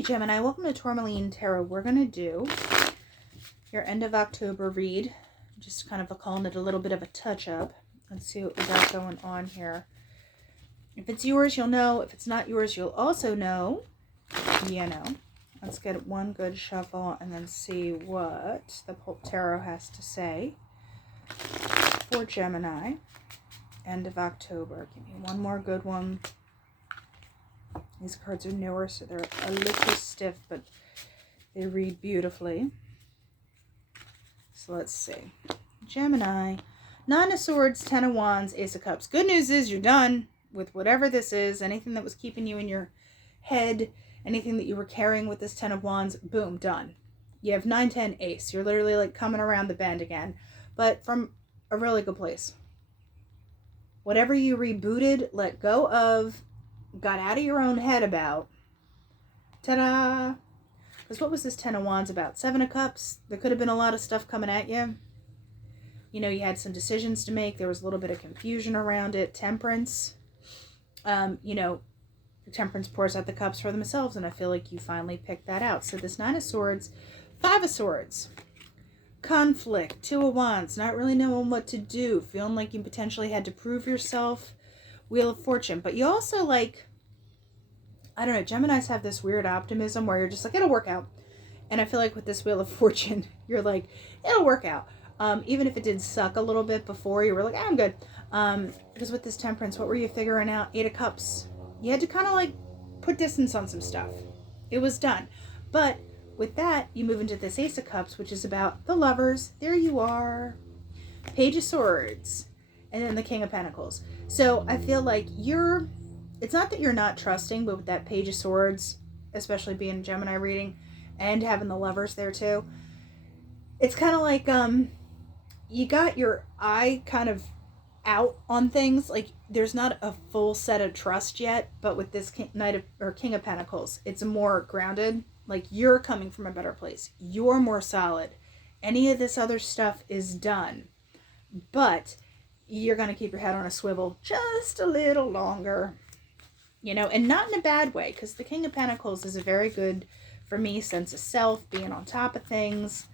Hey Gemini, welcome to Tourmaline Tarot. We're going to do your end of October read. Just kind of calling it a little bit of a touch-up. Let's see what we got going on here. If it's yours, you'll know. If it's not yours, you'll also know. You know. Let's get one good shuffle and then see what the Tarot has to say for Gemini. End of October. Give me one more good one. These cards are newer, so they're a little stiff, but they read beautifully. So let's see. Gemini, Nine of Swords, Ten of Wands, Ace of Cups. Good news is you're done with whatever this is. Anything that was keeping you in your head, anything that you were carrying with this Ten of Wands, boom, done. You have 9, 10, Ace. You're literally like coming around the bend again, but from a really good place. Whatever you rebooted, let go of, got out of your own head about. Ta-da! Because what was this Ten of Wands about? 7 of Cups. There could have been a lot of stuff coming at you. You know, you had some decisions to make. There was a little bit of confusion around it. Temperance. You know, Temperance pours out the cups for themselves, and I feel like you finally picked that out. So this 9 of Swords, 5 of Swords. Conflict, 2 of Wands. Not really knowing what to do. Feeling like you potentially had to prove yourself. Wheel of Fortune. But you also, like, I don't know, Geminis have this weird optimism where you're just like, it'll work out. And I feel like with this Wheel of Fortune, you're like, it'll work out. Even if it did suck a little bit before, you were like, I'm good. Because with this Temperance, what were you figuring out? 8 of Cups. You had to kind of like put distance on some stuff. It was done. But with that, you move into this Ace of Cups, which is about the lovers. There you are. Page of Swords. And then the King of Pentacles. So I feel like it's not that you're not trusting, but with that Page of Swords, especially being a Gemini reading and having the lovers there too, it's kind of like you got your eye kind of out on things. Like there's not a full set of trust yet, but with this King of Pentacles, it's more grounded. Like you're coming from a better place. You're more solid. Any of this other stuff is done. But you're going to keep your head on a swivel just a little longer, you know, and not in a bad way, because the King of Pentacles is a very good, for me, sense of self, being on top of things.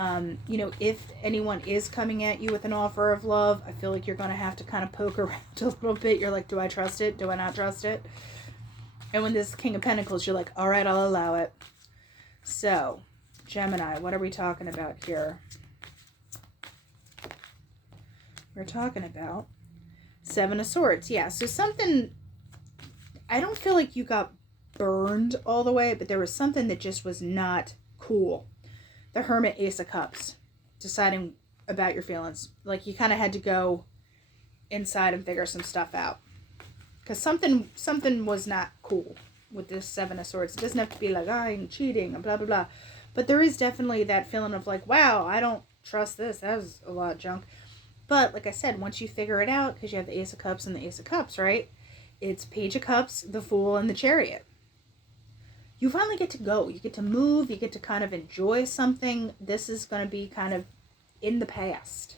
You know, if anyone is coming at you with an offer of love, I feel like you're going to have to kind of poke around a little bit. You're like, do I trust it? Do I not trust it? And when this King of Pentacles, you're like, all right, I'll allow it. So, Gemini, what are we talking about here? We're talking about 7 of Swords. Yeah, so something, I don't feel like you got burned all the way, but there was something that just was not cool. The Hermit, Ace of Cups, deciding about your feelings. Like you kind of had to go inside and figure some stuff out. Because something was not cool with this 7 of Swords. It doesn't have to be like, I'm cheating and blah, blah, blah. But there is definitely that feeling of like, wow, I don't trust this. That was a lot of junk. But, like I said, once you figure it out, because you have the Ace of Cups and the Ace of Cups, right? It's Page of Cups, the Fool, and the Chariot. You finally get to go. You get to move. You get to kind of enjoy something. This is going to be kind of in the past,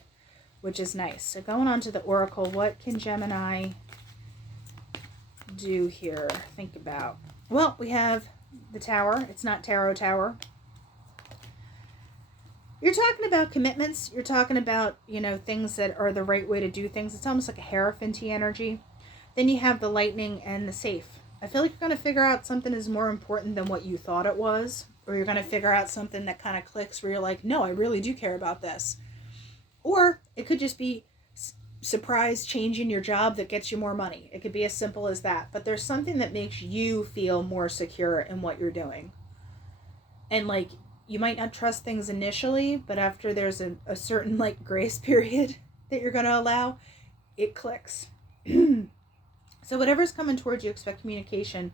which is nice. So going on to the Oracle, what can Gemini do here? Think about. Well, we have the Tower. It's not Tarot Tower. You're talking about commitments. You're talking about, you know, things that are the right way to do things. It's almost like a Hierophant-y energy. Then you have the Lightning and the Safe. I feel like you're going to figure out something is more important than what you thought it was. Or you're going to figure out something that kind of clicks where you're like, no, I really do care about this. Or it could just be surprise change in your job that gets you more money. It could be as simple as that. But there's something that makes you feel more secure in what you're doing. And like, you might not trust things initially, but after there's a certain like grace period that you're going to allow, it clicks. So whatever's coming towards you, expect communication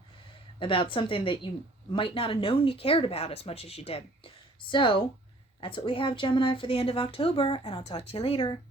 about something that you might not have known you cared about as much as you did. So that's what we have, Gemini, for the end of October, and I'll talk to you later.